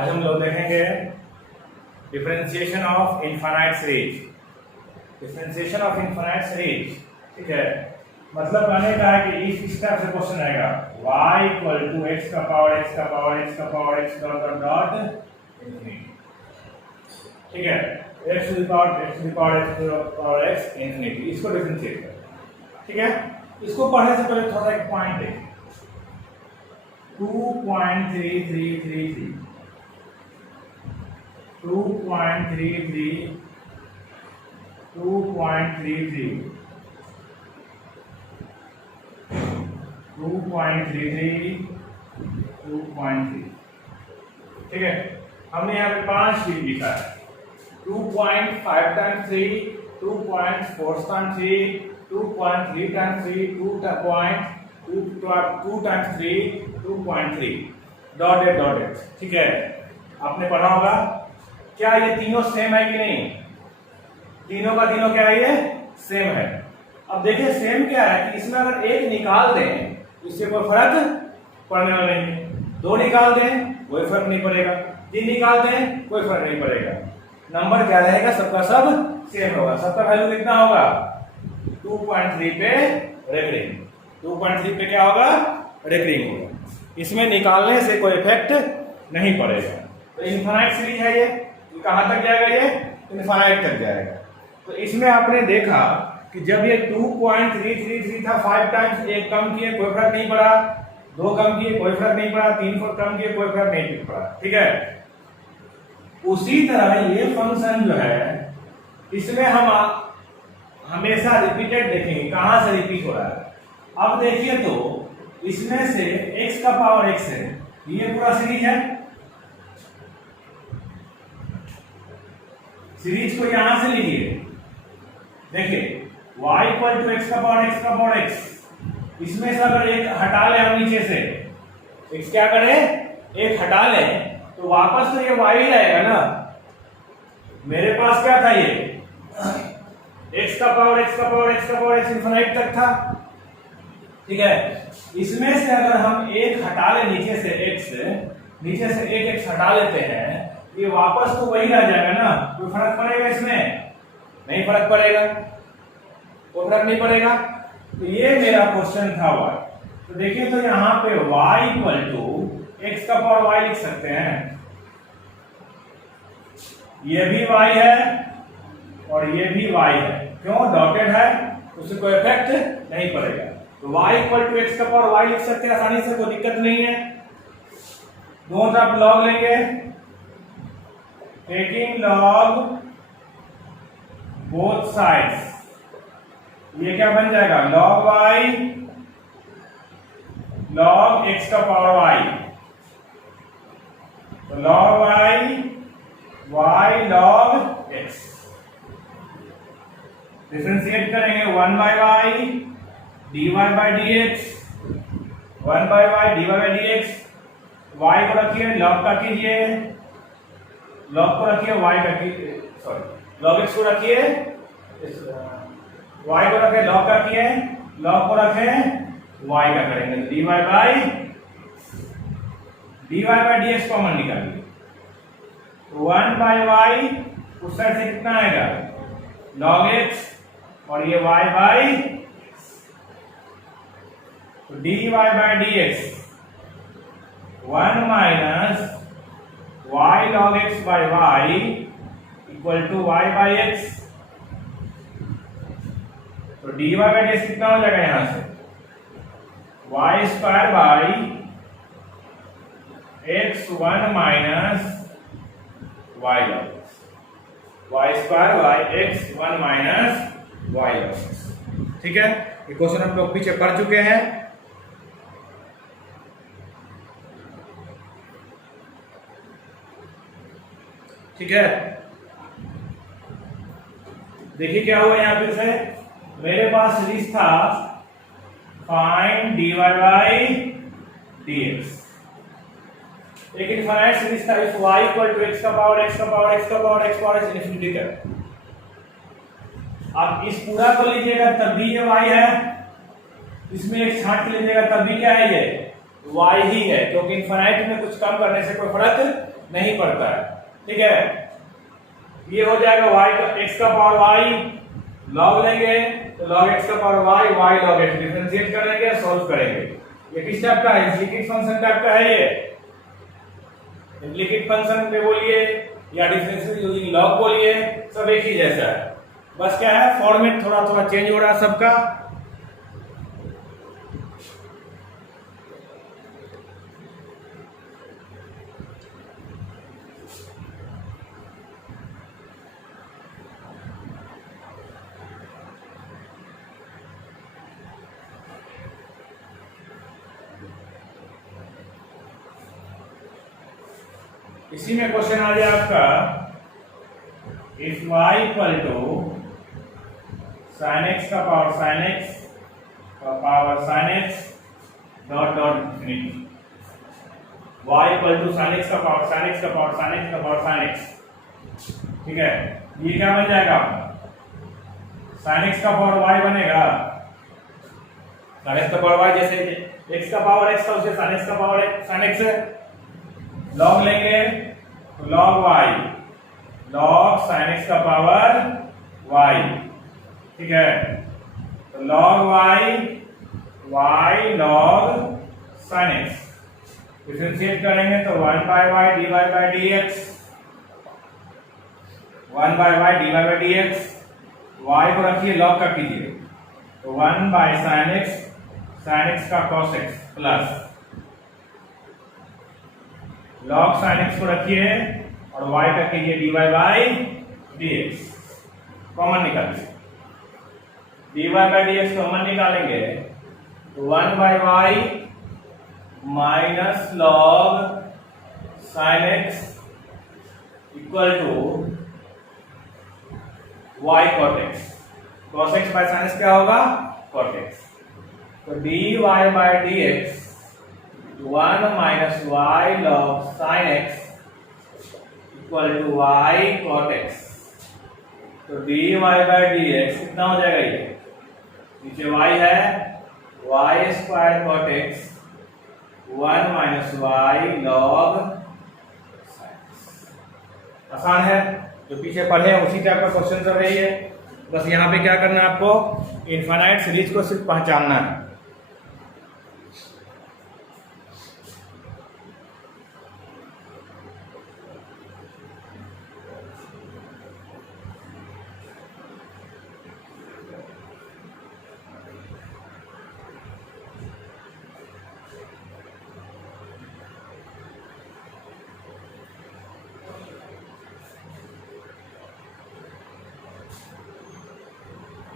आज हम लोग देखेंगे differentiation of infinite series. Differentiation of infinite series, ठीक है। मतलब कहने का है कि इस टाइप से क्वेश्चन आएगा y इक्वल टू x का पावर x का पावर x का power x dot dot dot infinity, ठीक है। x to the power x to the power x to the power x infinity, इसको डिफरेंशिएट कर, ठीक है। इसको पढ़ने से पहले थोड़ा एक पॉइंट देखें, 2.3333 2.33 2.33 2.33 2.3, ठीक है। हमने यहाँ पे 5 चीज लिखा है, 2.5 times 3, 2.4 times 3, 2.3 times 3, 2 times 3, 2.3 dotted, ठीक है। आपने पढ़ा होगा। क्या ये तीनों सेम है कि नहीं? तीनों का तीनों क्या है? ये सेम है। अब देखिए सेम क्या है कि इसमें अगर एक निकाल दें इससे कोई फर्क पड़ने वाला नहीं है, 2 निकाल दें कोई फर्क नहीं पड़ेगा, 3 निकाल दें कोई फर्क नहीं पड़ेगा। नंबर क्या रहेगा? सबका सब सेम होगा। सबका वैल्यू कितना होगा? 2.3 पे रेकरिंग, 2.3 पे क्या होगा? रेकरिंग होगा। इसमें निकालने से कोई इफेक्ट नहीं पड़ेगा। तो इनफाइनाइट सीरीज है ये कहां तक जाएगा? ये इनफाइनाइट तक जाएगा। तो इसमें आपने देखा कि जब ये 2.333 था, 5 टाइम्स एक कम किए कोई फर्क नहीं पड़ा, 2 कम किए कोई फर्क नहीं पड़ा, 3 कम किए कोई फर्क नहीं पड़ा, ठीक है। उसी तरह ये फंक्शन जो है इसमें हम हमेशा रिपीटेड देखेंगे, कहां से रिपीट हो रहा है। अब देखिए तो इसमें से x का पावर x है, ये पूरा सीरीज है। सीरीज को यहां से लीजिए, देखिए y इक्वल टू x का पावर x, इसमें से अगर एक हटा ले हम नीचे से, x क्या करें? एक हटा ले तो वापस तो ये y ही रहेगा ना। मेरे पास क्या था? ये x का पावर x इनफिनिट तक था, ठीक है। इसमें से अगर हम एक हटा ले नीचे से नीचे से एक x हटा लेते हैं, ये वापस तो वही रह जाएगा ना। कोई फर्क पड़ेगा इसमें? नहीं फर्क पड़ेगा, कोई फर्क नहीं पड़ेगा। तो ये मेरा क्वेश्चन था y। तो देखिए तो यहाँ पे y इक्वल टू x का पावर y लिख सकते हैं, ये भी y है और ये भी y है। क्यों? डॉटेड है, उससे कोई इफेक्ट नहीं पड़ेगा। तो y इक्वल टू x का पावर y लिख सकते हैं आसानी से, कोई दिक्कत नहीं है। दोनों तरफ लॉग लेंगे, टेकिंग लॉग बोथ साइड्स, ये क्या बन जाएगा? log y log x का पावर y, तो log y log x। Differentiate करेंगे 1 by y dy by dx, 1 by y dy by dx। y को रखिए log का कीजिए, log को रखिए y का कीजिए, सॉरी log x को रखिए, y को रखे log का किए, log को रखे y का करेंगे, dy by dx कॉमन निकालिए। 1 by y उस साइड से कितना आएगा? log x, और ये y by तो dy by dx 1 minus y log x by y equal to y by x। तो dy by dx कितना हो जाएगा? यहां से y square by x1 minus y log x, y square by x1 minus y log x, ठीक है। ये question हम लोग पीछे पढ़ चुके हैं, ठीक है। देखिए क्या हुआ यहां फिर से, मेरे पास सीरीज था फाइंड dy by dx, एक इनफाइनाइट सीरीज था। If y equal to x का पावर x इनफिनिटी तक। आप इस पूरा को लीजिएगा तब भी ये y है, इसमें एक छांट के लीजिएगा तब भी क्या है? ये y ही है, क्योंकि इनफिनिट में कुछ कम करने से कोई फर्क नहीं पड़ता है, ठीक है। ये हो जाएगा y का x का पावर y, log लेंगे तो log x का power y, y log x, differentiate करेंगे, सॉल्व करेंगे। ये किस टाइप का है? इम्प्लीकेट फंक्शन टाइप का है ये। इम्प्लीकेट फंक्शन पे बोलिए या डिफरेंशियल यूजिंग लॉग बोलिए, सब एक ही जैसा है, बस क्या है फॉर्मेट थोड़ा थोड़ा चेंज हो रहा है सबका। इसी में क्वेश्चन आ जाए आपका, if y equal to sin x का पावर sin x का power sin x dot dot infinity, y equal to sin x का पावर sin x का पावर sin x का पावर sin x, ठीक है। ये क्या बन जाएगा आपका? sin x का पावर y बनेगा, sin x का पावर y, जैसे x का पावर x था उसे sin x का पावर sin x है। लॉग लेंगे तो log y, log sin x का पावर y, ठीक है। तो log y, y log sin x, differentiate करेंगे तो 1 by y dy by dx, 1 by y dy by dx, y को रखिए log का कीजिए तो 1 by sin x का cos x plus log sin x को रखिए और y का कीजिए dy by dx, कॉमन निकालिए, dy by dx कॉमन निकालेंगे तो 1 by y minus log sin x equal to y cot x, cos x by sin x क्या होगा? cot x, तो dy by dx 1 minus y log sin x equal to y cot x, तो dy by dx कितना हो जाएगा? ये नीचे y है, y square cot x 1 minus y log sin x, आसान है, जो पीछे पढ़े हैं उसी टाइप का क्वेश्चन कर रही है। बस यहाँ पे क्या करना है आपको, इनफाइनाइट सीरीज को सिर्फ पहचानना है।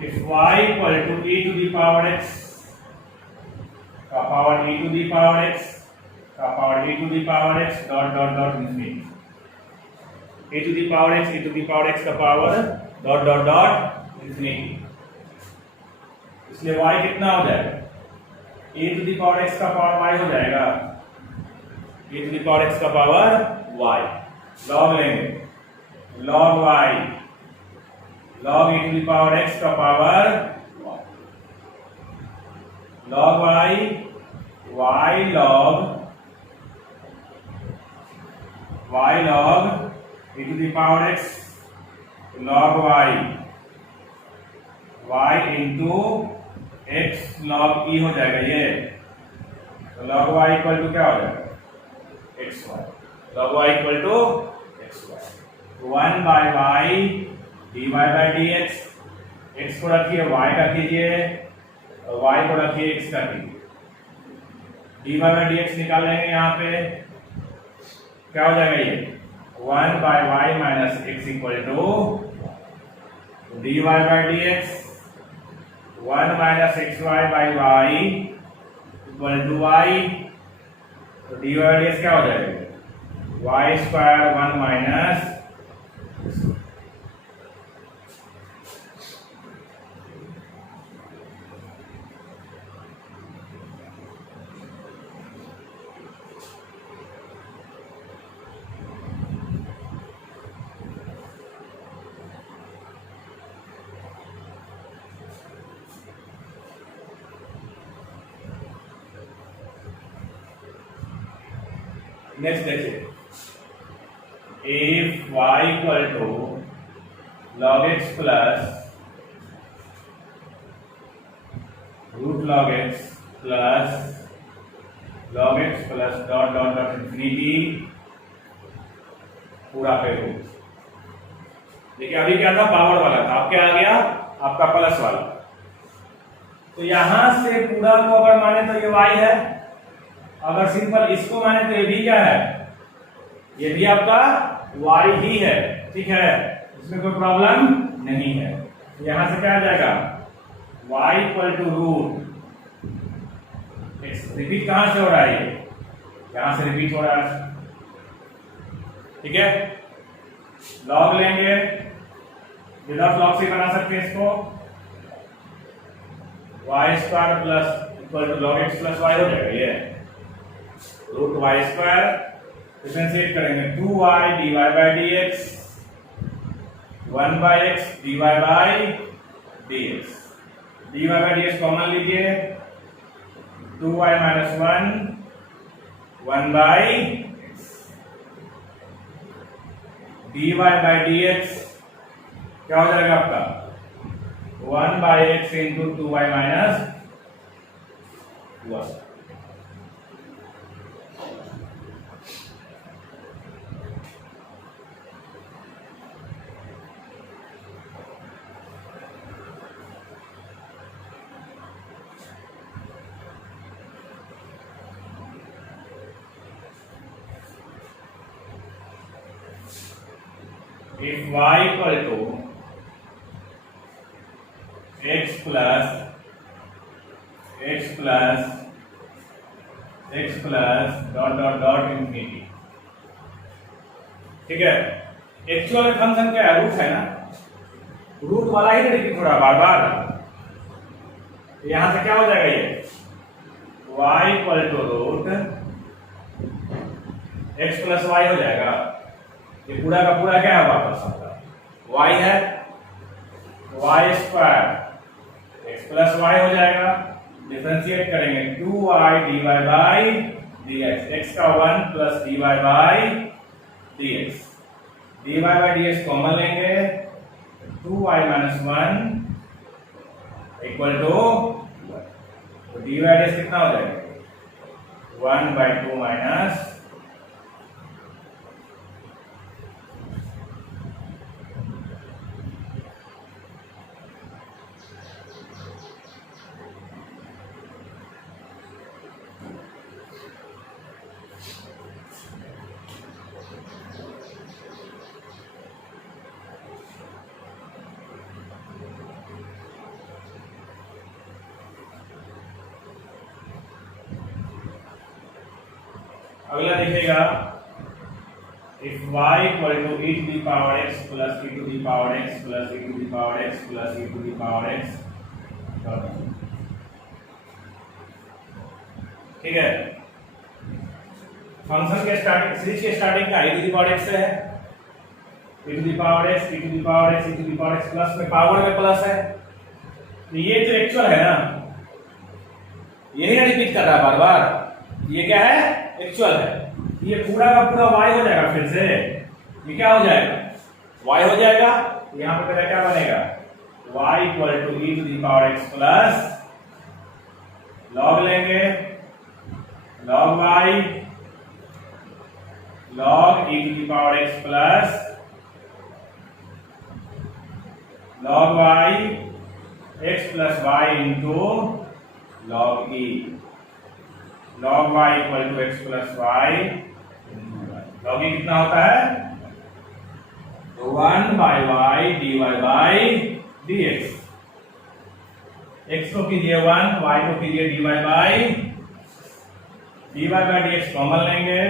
If y equal to e to the power x का power e to the power x का power e to the power x dot dot dot infinity, e to the power x, e to the power x का power dot dot dot infinity, इसलिए y कितना हो जाएगा? e to the power x का power y हो जाएगा, e to the power x का power y, log लेंगे log y log e to the power x का power y, log y, y log e to the power x log y, y into x log e हो जाएगा ये, तो log y equal to क्या हो जाएगा? xy, log y equal to xy, 1 by y dy by dx, x को रखिए y का कीजिए और y को रखिए x का कीजिए, dy by dx निकालेंगे, यहाँ पे क्या हो जाएगा? ये 1 by y minus x equal to dy by dx 1 minus xy by y equal to y, तो dy by dx क्या हो जाएगा? y स्क्वायर 1 माइनस, नेक्स्ट देखिए if y equal to log x plus root log x plus log x plus dot dot dot infinity पूरा पे root. देखिए अभी क्या था, पावर वाला था, अब क्या आ गया आपका प्लस वाला। तो यहां से पूरा को अगर माने तो ये y है, अगर सिंपल इसको माने तो ये भी क्या है, ये भी आपका y ही है। ठीक है, इसमें कोई प्रॉब्लम नहीं है। तो यहां से क्या आ जाएगा, y equal to root x। Repeat कहां से हो रहा है, ये यहां से रिपीट हो रहा है। ठीक है, लॉग लेंगे, विदाउट लॉग से बना सकते हैं इसको, y square plus equal to log x plus y हो जाएगा। ये रूट वाई स्क्वायर डिफरेंशिएट करेंगे 2y dy by dx 1 by x dy by dx। dy by dx common लीजिए, 2y minus 1 by dy by dx क्या हो जाएगा आपका 1 by x into 2y minus 1। if y equal to x plus dot dot dot infinity. ठीक है, actual function क्या है, root है ना, रूट वाला ही रिपीट हो रहा बार बार। यहां से क्या हो जाएगा, ये y equal to root x plus y हो जाएगा। ये पूरा का पूरा क्या है वापस आपका y है, y square x plus y हो जाएगा। डिफरेंशिएट करेंगे 2y dy by dx, x का 1 plus dy by dx। dy by dx common लेंगे, 2y माइनस 1 इक्वल टू, तो dy बाई dx कितना हो जाएगा 1 बाई 2 माइनस अगला देखिएगा, if y equal to e to the power x plus e to the power x plus e to the power x plus e to the power x। ठीक है, function के starting, series के starting का e to the power x है, e to the power x, e to the power x, e to the power x plus में power में plus है। तो ये जो एक्चुअल है ना, ये नहीं रिपीट कर रहा बार बार, ये क्या है, एक्चुअल है। ये पूरा का पूरा y हो जाएगा, फिर से ये क्या हो जाएगा, y हो जाएगा। यहां पे मेरा क्या बनेगा, y equal to e to the power x plus log लेंगे, log y log e to the power x plus log y x plus y into log e। log y equal to x plus Y, log e कितना होता है, तो 1 by Y dy by dx। x को कीजिए 1, y को कीजिए dy by dx common लेंगे,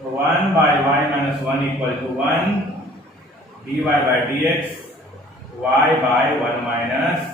तो 1 by y minus 1 equal to 1 dy by dx y by 1 minus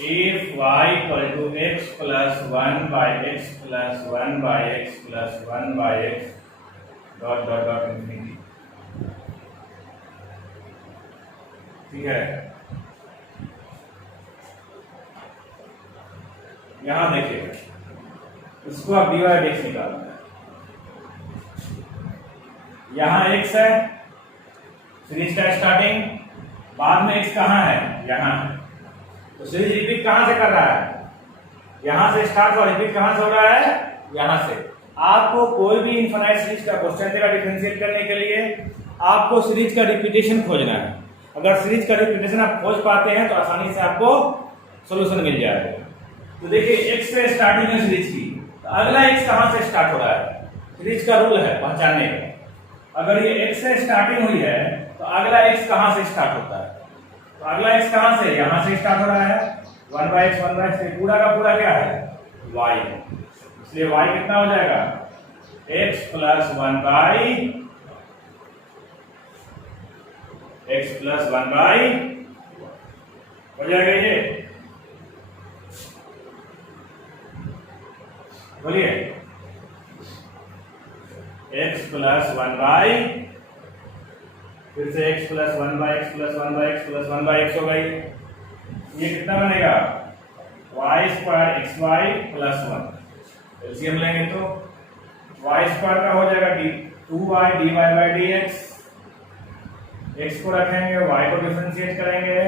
if y equal to x plus 1 by x plus 1 by x plus 1 by x dot infinity। ठीक है, यहां देखिए, इसको आप dy dx निकालना है। यहां x है, सीरीज का स्टार्टिंग, बाद में x कहां है, यहां। तो सीरीज रिपीट कहां से कर रहा है, यहां से स्टार्ट और रिपीट कहां से हो रहा है, यहां से। आपको कोई भी इनफाइनाइट सीरीज का क्वेश्चन देगा डिफरेंशिएट करने के लिए, आपको सीरीज का रिपीटेशन खोजना है। अगर सीरीज का रिपीटेशन आप खोज पाते हैं तो आसानी से आपको सॉल्यूशन मिल जाएगा। तो देखिए x से स्टार्टिंग है सीरीज की, तो अगला x कहां से स्टार्ट हो रहा है, सीरीज का रूल है पहचानने का। अगर ये x से स्टार्टिंग हुई है तो अगला x कहां से स्टार्ट होता है, तो अगला x कहां से, यहां से स्टार्ट हो रहा है। 1/x पूरा का पूरा क्या है, y है, इसलिए y कितना हो जाएगा, x plus 1 by हो जाएगा ये, बोलिए, x plus 1 by, फिर से x plus 1 by x plus 1 by x plus 1 by x हो गई। ये कितना बनेगा, y square xy plus 1। LCM लेंगे तो y स्क्वायर का हो जाएगा 2y dy by dx। x को रखेंगे, y को डिफरेंशिएट करेंगे,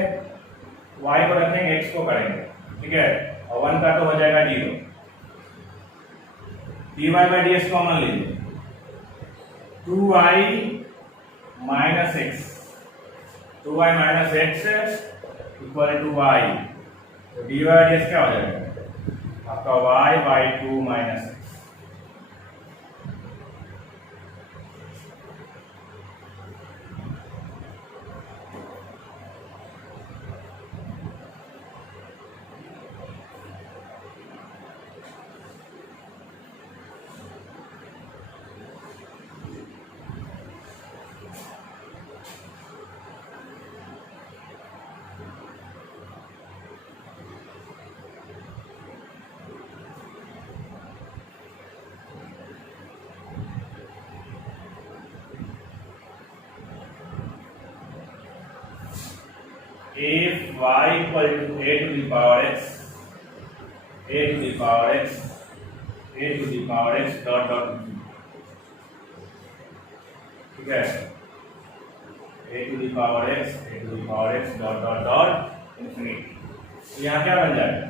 y को रखेंगे, x को करेंगे, ठीक है, और 1 का तो हो जाएगा 0। dy by dx कॉमन लीजिए, 2y minus x, 2y minus x equal to y, तो dy by dx क्या हो जाएगा आपका, y by 2 minus x। If y equal to a to the power x, a to the power x, a to the power x dot ठीक है, a to the power x, a to the power x dot infinity। यहाँ क्या बन जाएगा,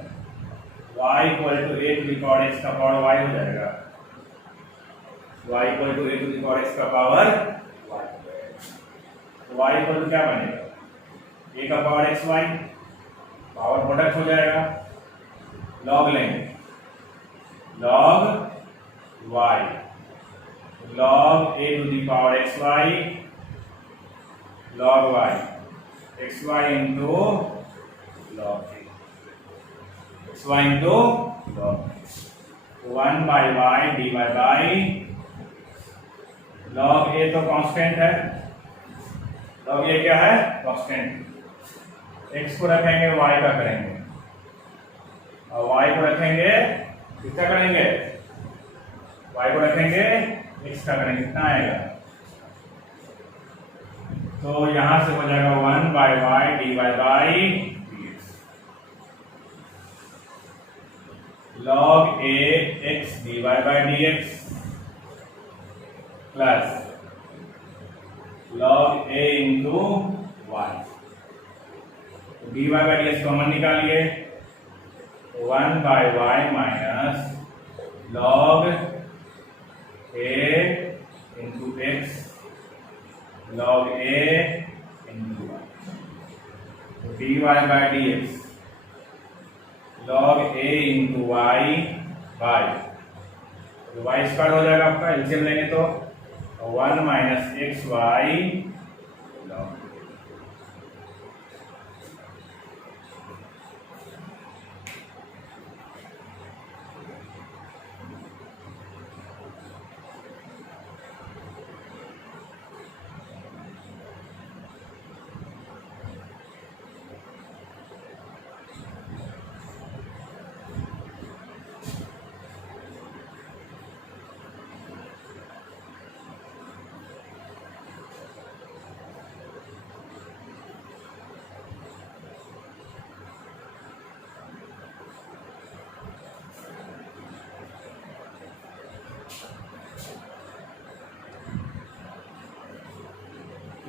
y equal to a to the power x का power y हो जाएगा, y equal to a to the power x का पावर y, तो y equal to क्या बनेगा, a का power X Y, power product हो जाएगा, लॉग लेंगे, log Y, log A to the power X Y, log Y, X Y into log A, X Y into log, 1 by Y D Y by log A तो constant है, log ए क्या है, constant. x को रखेंगे, y का करेंगे, और y को रखेंगे, किसका करेंगे, y को रखेंगे, x का करेंगे, कितना आएगा, तो यहां से हो जाएगा 1 by Y D Y by dx, log A x d Y by dx plus log a into y, dy by dx common निकालिए, 1 by y minus log a into x log a into y, तो dy by dx log a into y by, तो y square हो जाएगा आपका, LCM लेंगे तो 1 minus x Y log.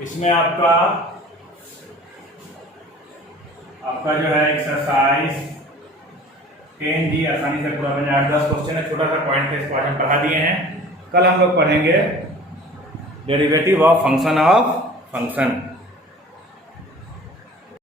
इसमें आपका जो है एक्सरसाइज 10D आसानी से पूरा बन जाए। 8-10 क्वेश्चन है, छोटा सा पॉइंट है, इसको आज हम पढ़ा दिए हैं। कल हम लोग पढ़ेंगे डेरिवेटिव ऑफ फंक्शन